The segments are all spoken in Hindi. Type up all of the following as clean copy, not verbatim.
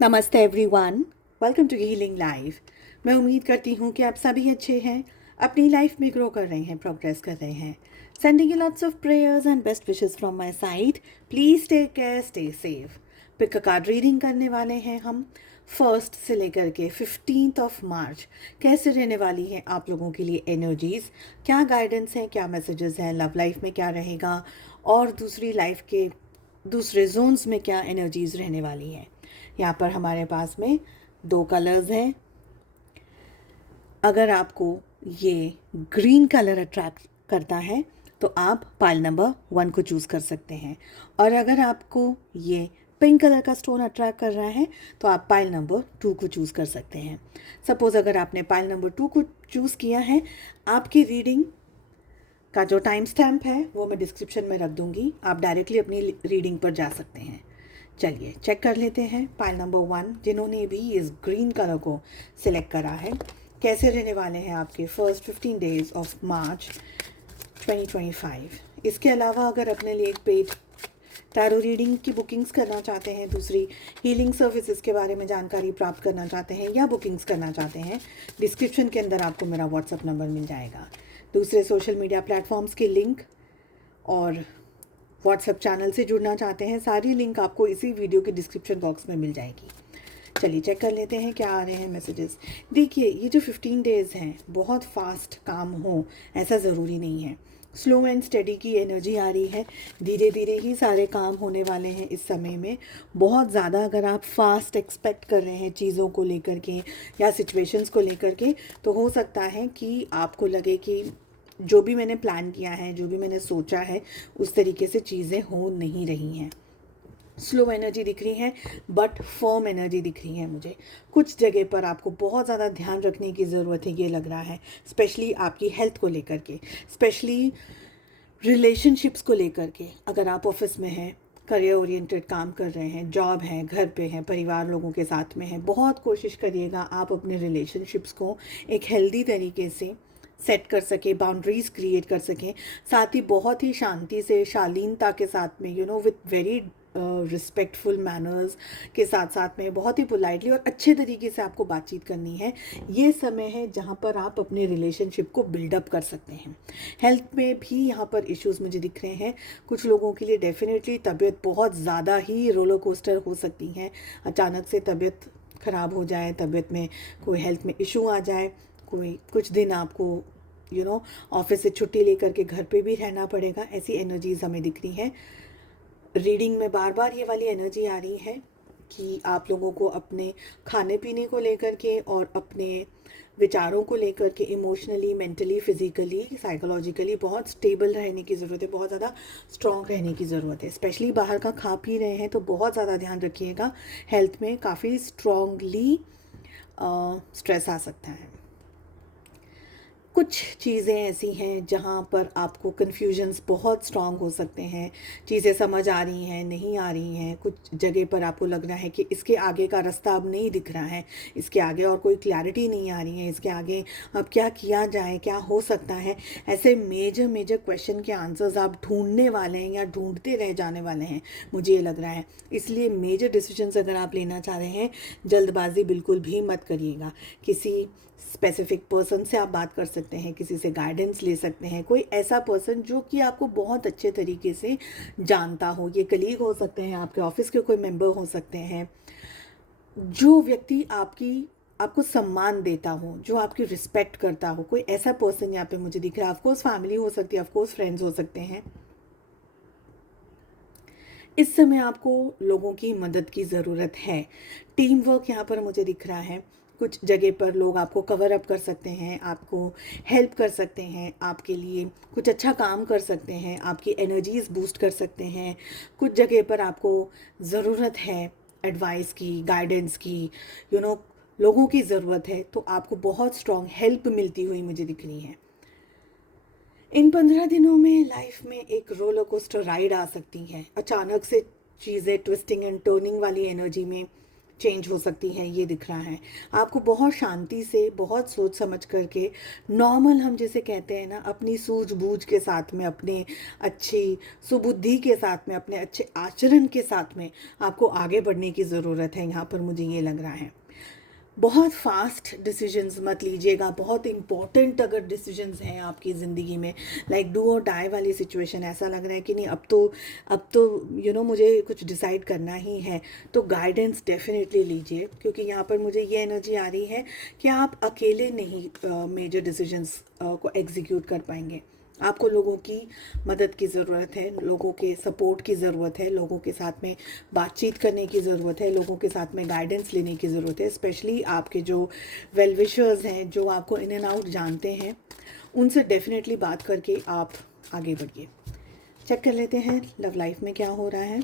नमस्ते everyone, welcome to healing life. मैं उम्मीद करती हूँ कि आप सभी अच्छे हैं, अपनी लाइफ में ग्रो कर रहे हैं, प्रोग्रेस कर रहे हैं। Sending you lots of prayers and best wishes from my side. Please take care, stay safe. Pick a card reading करने वाले हैं हम 1 से लेकर के 15 मार्च। कैसे रहने वाली हैं आप लोगों के लिए एनर्जीज़, क्या गाइडेंस हैं, क्या मैसेजेस हैं, लव लाइफ में क्या रहेगा और दूसरी लाइफ के दूसरे जोन्स में क्या एनर्जीज़ रहने वाली हैं। यहाँ पर हमारे पास में 2 कलर्स हैं। अगर आपको ये ग्रीन कलर अट्रैक्ट करता है तो आप पाइल नंबर 1 को चूज़ कर सकते हैं, और अगर आपको ये पिंक कलर का स्टोन अट्रैक्ट कर रहा है तो आप पाइल नंबर 2 को चूज़ कर सकते हैं। सपोज़ अगर आपने पाइल नंबर 2 को चूज़ किया है, आपकी रीडिंग का जो टाइम स्टैम्प है वो मैं डिस्क्रिप्शन में रख दूंगी, आप डायरेक्टली अपनी रीडिंग पर जा सकते हैं। चलिए चेक कर लेते हैं पाइल नंबर 1 जिन्होंने भी इस ग्रीन कलर को सिलेक्ट करा है, कैसे रहने वाले हैं आपके फर्स्ट 15 डेज ऑफ मार्च 2025। इसके अलावा अगर अपने लिए एक पेड टैरो रीडिंग की बुकिंग्स करना चाहते हैं, दूसरी हीलिंग सर्विसेज के बारे में जानकारी प्राप्त करना चाहते हैं या बुकिंग्स करना चाहते हैं, डिस्क्रिप्शन के अंदर आपको मेरा व्हाट्सअप नंबर मिल जाएगा। दूसरे सोशल मीडिया प्लेटफॉर्म्स के लिंक और व्हाट्सएप चैनल से जुड़ना चाहते हैं, सारी लिंक आपको इसी वीडियो के डिस्क्रिप्शन बॉक्स में मिल जाएगी। चलिए चेक कर लेते हैं क्या आ रहे हैं मैसेजेस। देखिए, ये जो 15 डेज़ हैं बहुत फास्ट काम हो ऐसा ज़रूरी नहीं है। स्लो एंड स्टडी की एनर्जी आ रही है, धीरे धीरे ही सारे काम होने वाले हैं इस समय में। बहुत ज़्यादा अगर आप फास्ट एक्सपेक्ट कर रहे हैं चीज़ों को लेकर के या सिचुएशंस को लेकर के, तो हो सकता है कि आपको लगे कि जो भी मैंने प्लान किया है, जो भी मैंने सोचा है, उस तरीके से चीज़ें हो नहीं रही हैं। स्लो एनर्जी दिख रही है बट फर्म एनर्जी दिख रही है मुझे। कुछ जगह पर आपको बहुत ज़्यादा ध्यान रखने की ज़रूरत है, ये लग रहा है, स्पेशली आपकी हेल्थ को लेकर के, स्पेशली रिलेशनशिप्स को लेकर के। अगर आप ऑफिस में हैं, करियर ओरिएंटेड काम कर रहे हैं, जॉब है, घर पे हैं, परिवार लोगों के साथ में हैं, बहुत कोशिश करिएगा आप अपने रिलेशनशिप्स को एक हेल्दी तरीके से सेट कर सकें, बाउंड्रीज़ क्रिएट कर सकें, साथ ही बहुत ही शांति से, शालीनता के साथ में, विथ वेरी रिस्पेक्टफुल मैनर्स के साथ साथ में बहुत ही पोलाइटली और अच्छे तरीके से आपको बातचीत करनी है। ये समय है जहाँ पर आप अपने रिलेशनशिप को बिल्डअप कर सकते हैं। हेल्थ में भी यहाँ पर इश्यूज मुझे दिख रहे हैं। कुछ लोगों के लिए डेफिनेटली तबीयत बहुत ज़्यादा ही रोलर कोस्टर हो सकती है। अचानक से तबीयत ख़राब हो जाए, तबीयत में कोई हेल्थ में इशू आ जाए, कोई कुछ दिन आपको ऑफिस से छुट्टी लेकर के घर पे भी रहना पड़ेगा, ऐसी एनर्जीज हमें दिख रही हैं। रीडिंग में बार बार ये वाली एनर्जी आ रही है कि आप लोगों को अपने खाने पीने को लेकर के और अपने विचारों को लेकर के इमोशनली, मेंटली, फिजिकली, साइकोलॉजिकली बहुत स्टेबल रहने की ज़रूरत है, बहुत ज़्यादा स्ट्रॉन्ग रहने की ज़रूरत है। स्पेशली बाहर का खा पी रहे हैं तो बहुत ज़्यादा ध्यान रखिएगा, हेल्थ में काफ़ी स्ट्रॉन्गली स्ट्रेस आ सकता है। कुछ चीज़ें ऐसी हैं जहाँ पर आपको कन्फ्यूजन्स बहुत स्ट्रॉन्ग हो सकते हैं, चीज़ें समझ आ रही हैं, नहीं आ रही हैं। कुछ जगह पर आपको लग रहा है कि इसके आगे का रास्ता अब नहीं दिख रहा है, इसके आगे और कोई क्लैरिटी नहीं आ रही है, इसके आगे अब क्या किया जाए, क्या हो सकता है। ऐसे मेजर मेजर क्वेश्चन के आंसर्स आप ढूंढने वाले हैं या ढूंढते रह जाने वाले हैं, मुझे ये लग रहा है। इसलिए मेजर डिसीजंस अगर आप लेना चाह रहे हैं, जल्दबाजी बिल्कुल भी मत करिएगा। किसी स्पेसिफिक पर्सन से आप बात कर सकते हैं, किसी से गाइडेंस ले सकते हैं, कोई ऐसा पर्सन जो कि आपको बहुत अच्छे तरीके से जानता हो। ये कलीग हो सकते हैं, आपके ऑफिस के कोई मेंबर हो सकते हैं, जो व्यक्ति आपको सम्मान देता हो, जो आपकी रिस्पेक्ट करता हो, कोई ऐसा पर्सन यहाँ पे मुझे दिख रहा है। ऑफकोर्स फैमिली हो सकती है, ऑफकोर्स फ्रेंड्स हो सकते हैं। इस समय आपको लोगों की मदद की ज़रूरत है। टीम वर्क यहाँ पर मुझे दिख रहा है। कुछ जगह पर लोग आपको कवर अप कर सकते हैं, आपको हेल्प कर सकते हैं, आपके लिए कुछ अच्छा काम कर सकते हैं, आपकी एनर्जीज़ बूस्ट कर सकते हैं। कुछ जगह पर आपको ज़रूरत है एडवाइस की, गाइडेंस की, लोगों की ज़रूरत है, तो आपको बहुत स्ट्रॉन्ग हेल्प मिलती हुई मुझे दिख रही है। इन 15 दिनों में लाइफ में एक रोलर कोस्टर राइड आ सकती है। अचानक से चीज़ें ट्विस्टिंग एंड टर्निंग वाली एनर्जी में चेंज हो सकती हैं, ये दिख रहा है। आपको बहुत शांति से, बहुत सोच समझ करके, नॉर्मल हम जिसे कहते हैं ना, अपनी सूझबूझ के साथ में, अपने अच्छी सुबुद्धि के साथ में, अपने अच्छे आचरण के साथ में आपको आगे बढ़ने की ज़रूरत है। यहाँ पर मुझे ये लग रहा है बहुत फास्ट डिसीजंस मत लीजिएगा। बहुत इंपॉर्टेंट अगर डिसीजंस हैं आपकी ज़िंदगी में, लाइक डू और डाई वाली सिचुएशन, ऐसा लग रहा है कि नहीं अब तो मुझे कुछ डिसाइड करना ही है, तो गाइडेंस डेफिनेटली लीजिए। क्योंकि यहाँ पर मुझे ये एनर्जी आ रही है कि आप अकेले नहीं मेजर डिसीजंस को एग्जीक्यूट कर पाएंगे। आपको लोगों की मदद की ज़रूरत है, लोगों के सपोर्ट की ज़रूरत है, लोगों के साथ में बातचीत करने की ज़रूरत है, लोगों के साथ में गाइडेंस लेने की ज़रूरत है। स्पेशली आपके जो वेल विशर्स हैं, जो आपको इन एंड आउट जानते हैं, उनसे डेफिनेटली बात करके आप आगे बढ़िए। चेक कर लेते हैं लव लाइफ में क्या हो रहा है।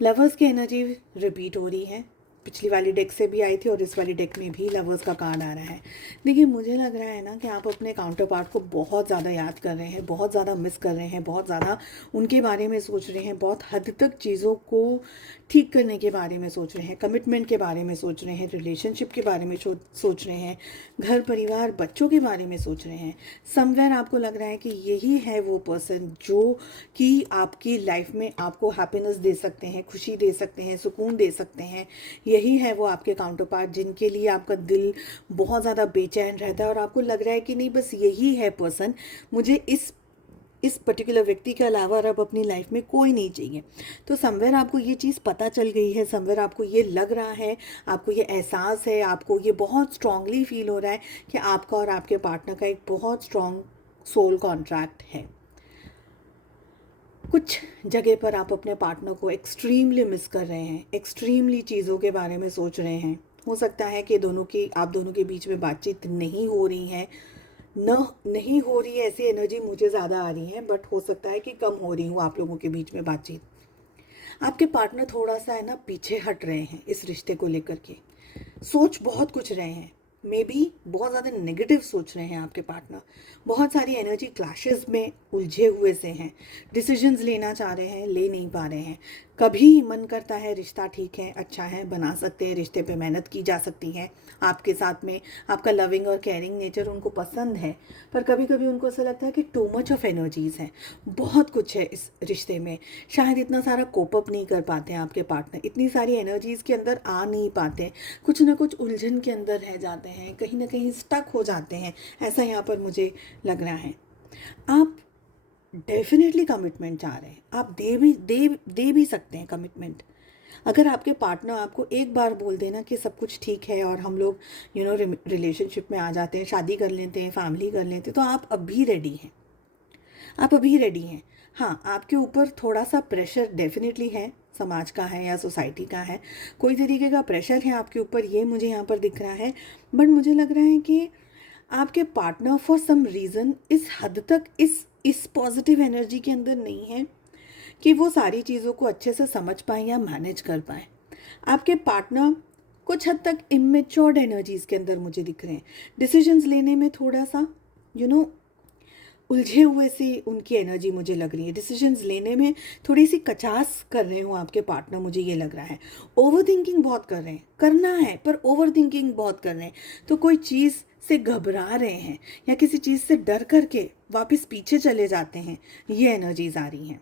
लवर्स की एनर्जी रिपीट हो रही है, पिछली वाली डेक से भी आई थी और इस वाली डेक में भी लवर्स का कार्ड आ रहा है। देखिए, मुझे लग रहा है ना कि आप अपने काउंटर पार्ट को बहुत ज़्यादा याद कर रहे हैं, बहुत ज़्यादा मिस कर रहे हैं, बहुत ज़्यादा उनके बारे में सोच रहे हैं, बहुत हद तक चीज़ों को ठीक करने के बारे में सोच रहे हैं, कमिटमेंट के बारे में सोच रहे हैं, रिलेशनशिप के बारे में सोच रहे हैं, घर परिवार बच्चों के बारे में सोच रहे हैं। समवेयर आपको लग रहा है कि यही है वो पर्सन जो कि आपकी लाइफ में आपको हैप्पीनेस दे सकते हैं, खुशी दे सकते हैं, सुकून दे सकते हैं। यही है वो आपके काउंटर पार्ट जिनके लिए आपका दिल बहुत ज़्यादा बेचैन रहता है और आपको लग रहा है कि नहीं, बस यही है पर्सन, मुझे इस पर्टिकुलर व्यक्ति के अलावा और अब अपनी लाइफ में कोई नहीं चाहिए। तो समवेयर आपको ये चीज़ पता चल गई है, समवेयर आपको ये लग रहा है, आपको ये एहसास है, आपको ये बहुत स्ट्रांगली फील हो रहा है कि आपका और आपके पार्टनर का एक बहुत स्ट्रांग सोल कॉन्ट्रैक्ट है। कुछ जगह पर आप अपने पार्टनर को एक्सट्रीमली मिस कर रहे हैं, एक्सट्रीमली चीज़ों के बारे में सोच रहे हैं। हो सकता है कि आप दोनों के बीच में बातचीत नहीं हो रही है, नहीं हो रही है, ऐसी एनर्जी मुझे ज़्यादा आ रही है, बट हो सकता है कि कम हो रही हूँ आप लोगों के बीच में बातचीत। आपके पार्टनर थोड़ा सा है ना पीछे हट रहे हैं इस रिश्ते को लेकर के, सोच बहुत कुछ रहे हैं, मे बी बहुत ज़्यादा नेगेटिव सोच रहे हैं आपके पार्टनर, बहुत सारी एनर्जी क्लैशेस में उलझे हुए से हैं, डिसीजंस लेना चाह रहे हैं, ले नहीं पा रहे हैं। कभी मन करता है रिश्ता ठीक है, अच्छा है, बना सकते हैं, रिश्ते पे मेहनत की जा सकती है, आपके साथ में आपका लविंग और केयरिंग नेचर उनको पसंद है, पर कभी कभी उनको ऐसा लगता है कि टू मच ऑफ एनर्जीज़ हैं, बहुत कुछ है इस रिश्ते में, शायद इतना सारा कोप अप नहीं कर पाते हैं आपके पार्टनर, इतनी सारी एनर्जीज़ के अंदर आ नहीं पाते, कुछ ना कुछ उलझन के अंदर रह जाते हैं, कहीं ना कहीं स्टक हो जाते हैं, ऐसा यहाँ पर मुझे लग रहा है। आप डेफिनेटली कमिटमेंट चाह रहे हैं, आप दे भी सकते हैं कमिटमेंट। अगर आपके पार्टनर आपको एक बार बोल देना कि सब कुछ ठीक है और हम लोग रिलेशनशिप में आ जाते हैं, शादी कर लेते हैं, फैमिली कर लेते हैं, तो आप अभी रेडी हैं, आप अभी रेडी हैं। हाँ, आपके ऊपर थोड़ा सा प्रेशर डेफिनेटली है, समाज का है या सोसाइटी का है, कोई तरीके का प्रेशर है आपके ऊपर, ये मुझे यहाँ पर दिख रहा है। बट मुझे लग रहा है कि आपके पार्टनर फॉर सम रीज़न इस हद तक इस पॉजिटिव एनर्जी के अंदर नहीं है कि वो सारी चीज़ों को अच्छे से समझ पाएँ या मैनेज कर पाएँ। आपके पार्टनर कुछ हद तक इमेच्योर्ड एनर्जीज़ के अंदर मुझे दिख रहे हैं, डिसीजंस लेने में थोड़ा सा उलझे हुए सी उनकी एनर्जी मुझे लग रही है, डिसीजंस लेने में थोड़ी सी कचास कर रहे हो आपके पार्टनर, मुझे ये लग रहा है। ओवर थिंकिंग बहुत कर रहे हैं, करना है पर ओवर थिंकिंग बहुत कर रहे हैं, तो कोई चीज़ से घबरा रहे हैं या किसी चीज़ से डर करके वापस पीछे चले जाते हैं, ये एनर्जीज आ रही हैं।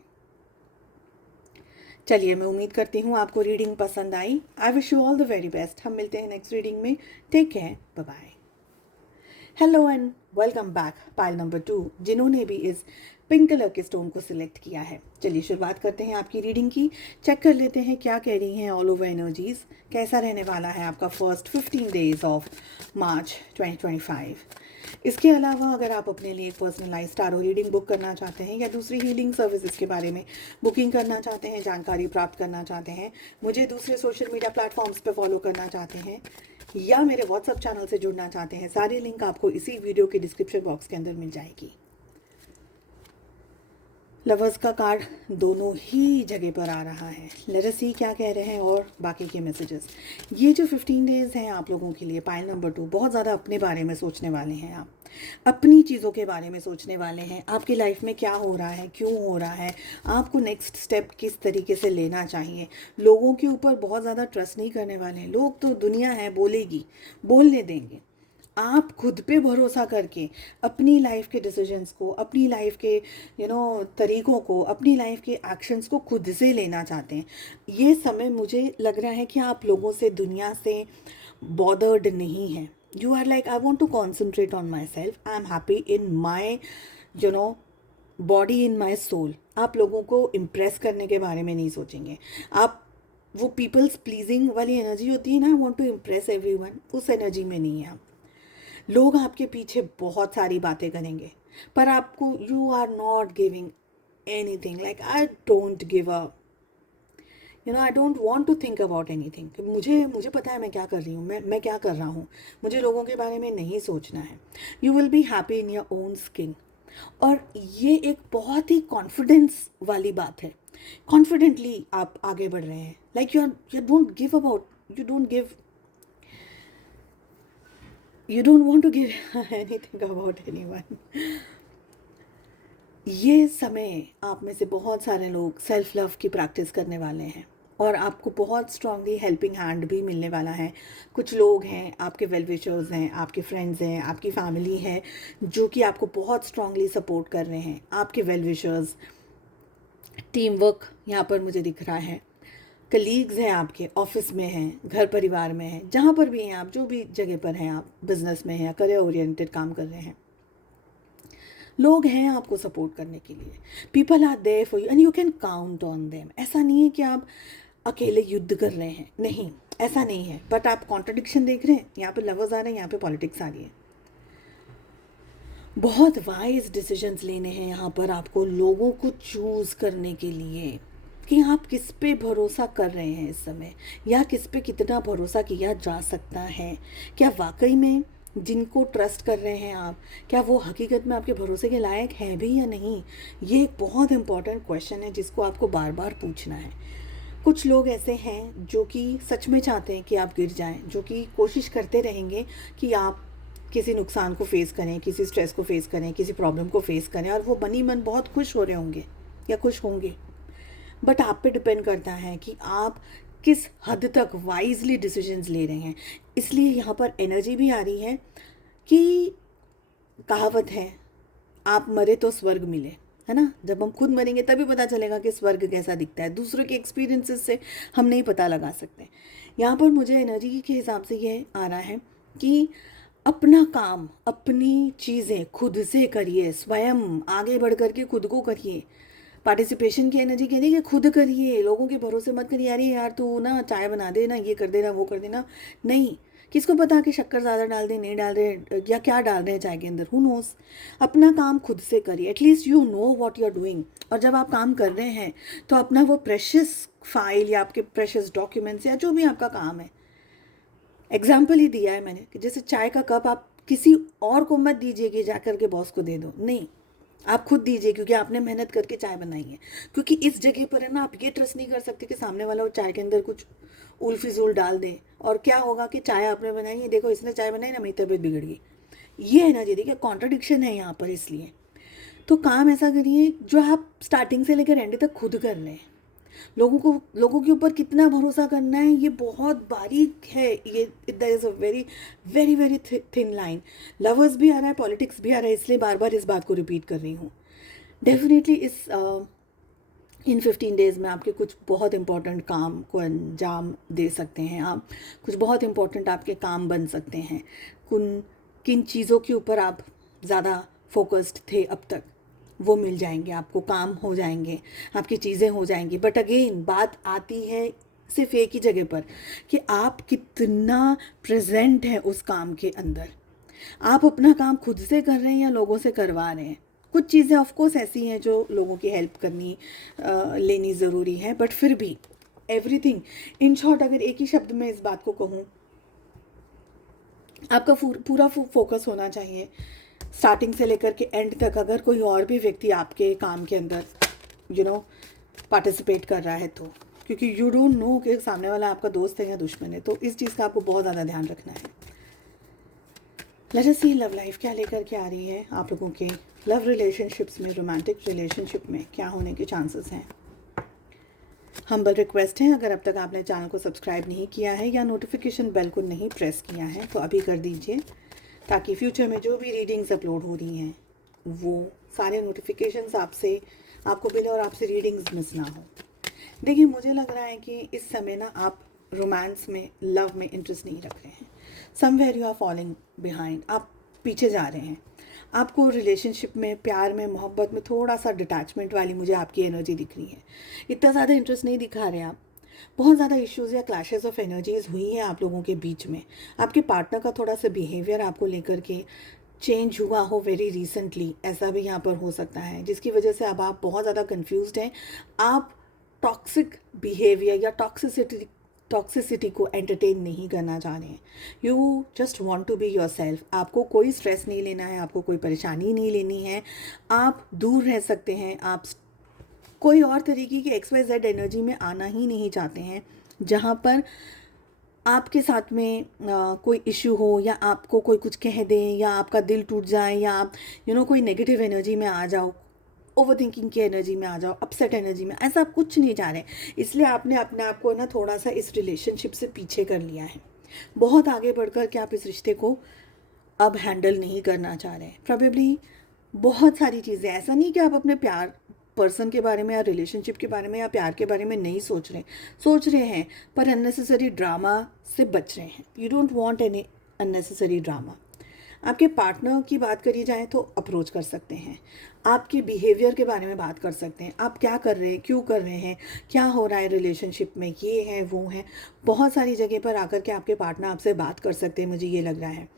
चलिए, मैं उम्मीद करती हूँ आपको रीडिंग पसंद आई। I wish you all the very best. हम मिलते हैं नेक्स्ट रीडिंग में। Take care, bye bye. Hello and welcome back pile number 2, जिन्होंने भी इस पिंक कलर के स्टोन को सिलेक्ट किया है। चलिए शुरुआत करते हैं आपकी रीडिंग की। चेक कर लेते हैं क्या कह रही हैं ऑल ओवर एनर्जीज, कैसा रहने वाला है आपका फर्स्ट 15 डेज ऑफ मार्च 2025। इसके अलावा अगर आप अपने लिए एक पर्सनलाइज टारो रीडिंग बुक करना चाहते हैं या दूसरी हीलिंग सर्विसेज के बारे में बुकिंग करना चाहते हैं, जानकारी प्राप्त करना चाहते हैं, मुझे दूसरे सोशल मीडिया प्लेटफॉर्म्स पे फॉलो करना चाहते हैं या मेरे व्हाट्सएप चैनल से जुड़ना चाहते हैं, सारी लिंक आपको इसी वीडियो के डिस्क्रिप्शन बॉक्स के अंदर मिल जाएगी। लवर्स का कार्ड दोनों ही जगह पर आ रहा है। लेट अस सी क्या कह रहे हैं और बाकी के मैसेजेस। ये जो 15 डेज़ हैं आप लोगों के लिए, पाइल नंबर 2, बहुत ज़्यादा अपने बारे में सोचने वाले हैं आप, अपनी चीज़ों के बारे में सोचने वाले हैं, आपकी लाइफ में क्या हो रहा है, क्यों हो रहा है, आपको नेक्स्ट स्टेप किस तरीके से लेना चाहिए। लोगों के ऊपर बहुत ज़्यादा ट्रस्ट नहीं करने वाले हैं। लोग तो दुनिया है, बोलेगी, बोलने देंगे। आप खुद पे भरोसा करके अपनी लाइफ के डिसीजंस को, अपनी लाइफ के तरीक़ों को, अपनी लाइफ के एक्शंस को खुद से लेना चाहते हैं। ये समय मुझे लग रहा है कि आप लोगों से, दुनिया से बॉदर्ड नहीं है। You are like, I want to concentrate on myself, I am happy in my body, in my soul. आप लोगों को इम्प्रेस करने के बारे में नहीं सोचेंगे आप। वो पीपल्स प्लीजिंग वाली एनर्जी होती है ना, I want to impress everyone, उस एनर्जी में नहीं है आप। लोग आपके पीछे बहुत सारी बातें करेंगे, पर आपको, you are not giving anything. Like I don't give a I don't want to think about anything. मुझे पता है मैं क्या कर रही हूँ, मैं क्या कर रहा हूँ, मुझे लोगों के बारे में नहीं सोचना है। You will be happy in your own skin. और ये एक बहुत ही कॉन्फिडेंस वाली बात है। कॉन्फिडेंटली आप आगे बढ़ रहे हैं। Like you don't give about, you don't want to give anything about anyone. ये समय आप में से बहुत सारे लोग सेल्फ लव की प्रैक्टिस करने वाले हैं और आपको बहुत स्ट्रांगली हेल्पिंग हैंड भी मिलने वाला है। कुछ लोग हैं, आपके वेल विशर्स हैं, आपके फ्रेंड्स हैं, आपकी फैमिली है, जो कि आपको बहुत स्ट्रांगली सपोर्ट कर रहे हैं। आपके वेल विशर्स, टीम वर्क यहाँ पर मुझे दिख रहा है। कलीग्स हैं आपके, ऑफिस में हैं, घर परिवार में हैं, जहाँ पर भी हैं आप, जो भी जगह पर हैं आप, बिजनेस में हैं या करियर ओरिएंटेड काम कर रहे हैं, लोग हैं आपको सपोर्ट करने के लिए। People are there for you and you can count on them. ऐसा नहीं है कि आप अकेले युद्ध कर रहे हैं, नहीं, ऐसा नहीं है। बट आप कॉन्ट्रडिक्शन देख रहे हैं, यहाँ पे लवर्स आ रहे हैं, यहाँ पे पॉलिटिक्स आ रही है। बहुत वाइज डिसीजंस लेने हैं यहाँ पर आपको, लोगों को चूज़ करने के लिए कि आप किस पे भरोसा कर रहे हैं इस समय, या किस पे कितना भरोसा किया जा सकता है। क्या वाकई में जिनको ट्रस्ट कर रहे हैं आप, क्या वो हकीकत में आपके भरोसे के लायक हैं भी या नहीं। ये एक बहुत इंपॉर्टेंट क्वेश्चन है जिसको आपको बार बार पूछना है। कुछ लोग ऐसे हैं जो कि सच में चाहते हैं कि आप गिर जाएं, जो कि कोशिश करते रहेंगे कि आप किसी नुकसान को फेस करें, किसी स्ट्रेस को फेस करें, किसी प्रॉब्लम को फेस करें, और वो मनी मन बहुत खुश हो रहे होंगे या खुश होंगे। बट आप पे डिपेंड करता है कि आप किस हद तक वाइजली डिसीजंस ले रहे हैं। इसलिए यहाँ पर एनर्जी भी आ रही है कि कहावत है, आप मरे तो स्वर्ग मिले, है ना। जब हम खुद मरेंगे तभी पता चलेगा कि स्वर्ग कैसा दिखता है। दूसरों के एक्सपीरियंसेस से हम नहीं पता लगा सकते। यहाँ पर मुझे एनर्जी के हिसाब से ये आ रहा है कि अपना काम, अपनी चीज़ें खुद से करिए, स्वयं आगे बढ़ कर के खुद को करिए। पार्टिसिपेशन की एनर्जी कहती है कि खुद करिए, लोगों के भरोसे मत करिए। अरे यार तू ना चाय बना दे ना, ये कर देना, वो कर देना, नहीं। किसको पता कि शक्कर ज़्यादा डाल दे, नहीं डाल रहे, या क्या डाल रहे हैं चाय के अंदर, हु नोस। अपना काम खुद से करिए, at least you know what you are doing. और जब आप काम कर रहे हैं तो अपना वो प्रेशियस फाइल या आपके प्रेशियस डॉक्यूमेंट्स या जो भी आपका काम है, एग्जाम्पल ही दिया है मैंने कि जैसे चाय का कप आप किसी और को मत दीजिए कि जा कर के बॉस को दे दो, नहीं, आप खुद दीजिए, क्योंकि आपने मेहनत करके चाय बनाई है। क्योंकि इस जगह पर है ना, आप ये ट्रस्ट नहीं कर सकते कि सामने वाला वो चाय के अंदर कुछ उल फिजूल डाल दे, और क्या होगा कि चाय आपने बनाई है, देखो इसने चाय बनाई ना, मेरी तबीयत बिगड़ गई। ये एनर्जी देखिए, कॉन्ट्रडिक्शन है यहाँ पर। इसलिए तो काम ऐसा करिए जो आप स्टार्टिंग से लेकर एंड तक खुद कर रहे हैं। लोगों के ऊपर कितना भरोसा करना है, ये बहुत बारीक है। ये there is a very very very thin line. Lovers भी आ रहा है, पॉलिटिक्स भी आ रहा है, इसलिए बार बार इस बात को रिपीट कर रही हूँ। डेफिनेटली इन 15 डेज़ में आपके कुछ बहुत इंपॉर्टेंट काम को अंजाम दे सकते हैं आप। कुछ बहुत इंपॉर्टेंट आपके काम बन सकते हैं। किन चीज़ों के ऊपर आप ज़्यादा फोकस्ड थे अब तक, वो मिल जाएंगे आपको, काम हो जाएंगे, आपकी चीज़ें हो जाएंगी। बट अगेन बात आती है सिर्फ एक ही जगह पर कि आप कितना प्रेजेंट हैं उस काम के अंदर। आप अपना काम खुद से कर रहे हैं या लोगों से करवा रहे हैं। कुछ चीज़ें ऑफ कोर्स ऐसी हैं जो लोगों की हेल्प करनी लेनी ज़रूरी है, बट फिर भी एवरीथिंग, इन शॉर्ट अगर एक ही शब्द में इस बात को कहूँ, आपका पूरा फोकस होना चाहिए स्टार्टिंग से लेकर के एंड तक। अगर कोई और भी व्यक्ति आपके काम के अंदर पार्टिसिपेट कर रहा है, तो क्योंकि यू डोंट नो कि सामने वाला आपका दोस्त है या दुश्मन है, तो इस चीज़ का आपको बहुत ज़्यादा ध्यान रखना है। लेट अस सी लव लाइफ क्या लेकर के आ रही है आप लोगों के लव रिलेशनशिप्स में, रोमांटिक रिलेशनशिप में क्या होने के चांसेस हैं। हम्बल रिक्वेस्ट है, अगर अब तक आपने चैनल को सब्सक्राइब नहीं किया है या नोटिफिकेशन बेल को नहीं प्रेस किया है तो अभी कर दीजिए, ताकि फ्यूचर में जो भी रीडिंग्स अपलोड हो रही हैं वो सारे नोटिफिकेशंस आपको मिले और आपसे रीडिंग्स मिस ना हो। देखिए, मुझे लग रहा है कि इस समय ना आप रोमांस में, लव में इंटरेस्ट नहीं रख रहे हैं। Somewhere you are following behind, आप पीछे जा रहे हैं। आपको रिलेशनशिप में, प्यार में, मोहब्बत में थोड़ा सा डिटैचमेंट वाली मुझे आपकी एनर्जी दिख रही है। इतना ज़्यादा इंटरेस्ट नहीं दिखा रहे आप। बहुत ज़्यादा इश्यूज़ या क्लैशेस ऑफ एनर्जीज़ हुई हैं आप लोगों के बीच में। आपके पार्टनर का थोड़ा सा बिहेवियर आपको लेकर के चेंज हुआ हो वेरी रिसेंटली, ऐसा भी यहाँ पर हो सकता है, जिसकी वजह से अब आप बहुत ज़्यादा कन्फ्यूज्ड हैं। आप टॉक्सिक बिहेवियर या टॉक्सिसिटी को एंटरटेन नहीं करना चाह रहे हैं। You just want to be yourself. आपको कोई स्ट्रेस नहीं लेना है, आपको कोई परेशानी नहीं लेनी है। आप दूर रह सकते हैं। आप कोई और तरीके की XYZ एनर्जी में आना ही नहीं चाहते हैं, जहाँ पर आपके साथ में कोई इशू हो या आपको कोई कुछ कह दें या आपका दिल टूट जाए या आप कोई नेगेटिव एनर्जी में आ जाओ, ओवर थिंकिंग की एनर्जी में आ जाओ, अपसेट एनर्जी में, ऐसा आप कुछ नहीं चाह रहे। इसलिए आपने अपने आप को ना थोड़ा सा इस रिलेशनशिप से पीछे कर लिया है। बहुत आगे बढ़कर के आप इस रिश्ते को अब हैंडल नहीं करना चाह रहे हैं। प्रॉबेबली बहुत सारी चीज़ें, ऐसा नहीं कि आप अपने प्यार पर्सन के बारे में या रिलेशनशिप के बारे में या प्यार के बारे में नहीं सोच रहे हैं, पर अननेसेसरी ड्रामा से बच रहे हैं। You don't want any unnecessary drama. आपके पार्टनर की बात करी जाए तो अप्रोच कर सकते हैं, आपके बिहेवियर के बारे में बात कर सकते हैं। आप क्या कर रहे हैं, क्यों कर रहे हैं, क्या हो रहा है रिलेशनशिप में, ये है वो है। बहुत सारी जगह पर आकर के आपके पार्टनर आपसे बात कर सकते हैं, मुझे ये लग रहा है।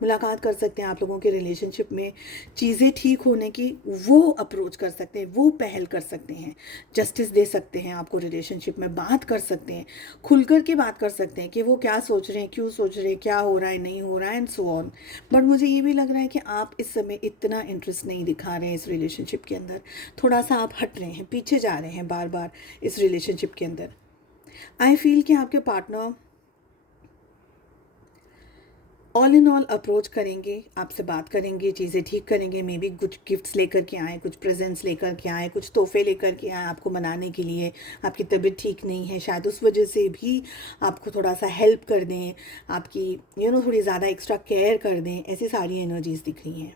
मुलाकात कर सकते हैं, आप लोगों के रिलेशनशिप में चीज़ें ठीक होने की वो अप्रोच कर सकते हैं, वो पहल कर सकते हैं, जस्टिस दे सकते हैं आपको रिलेशनशिप में, बात कर सकते हैं, खुल कर के बात कर सकते हैं कि वो क्या सोच रहे हैं, क्यों सोच रहे हैं, क्या हो रहा है, नहीं हो रहा है, एंड सो ऑन। बट मुझे ये भी लग रहा है कि आप इस समय इतना इंटरेस्ट नहीं दिखा रहे हैं इस रिलेशनशिप के अंदर। थोड़ा सा आप हट रहे हैं, पीछे जा रहे हैं बार बार इस रिलेशनशिप के अंदर। आई फील कि आपके partner all in all approach करेंगे, आपसे बात करेंगे, चीज़ें ठीक करेंगे। मे बी कुछ गिफ्ट्स लेकर के आए, कुछ प्रेजेंट्स लेकर के आए, कुछ तोहफे लेकर के आए आपको मनाने के लिए। आपकी तबीयत ठीक नहीं है, शायद उस वजह से भी आपको थोड़ा सा हेल्प कर दें, आपकी थोड़ी ज़्यादा एक्स्ट्रा केयर कर दें। ऐसी सारी एनर्जीज़ दिख रही हैं।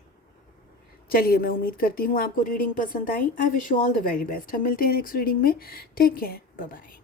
चलिए, मैं उम्मीद करती हूँ आपको रीडिंग पसंद आई। I wish you all the very best. हम मिलते हैं नेक्स्ट रीडिंग में। Take care, bye bye.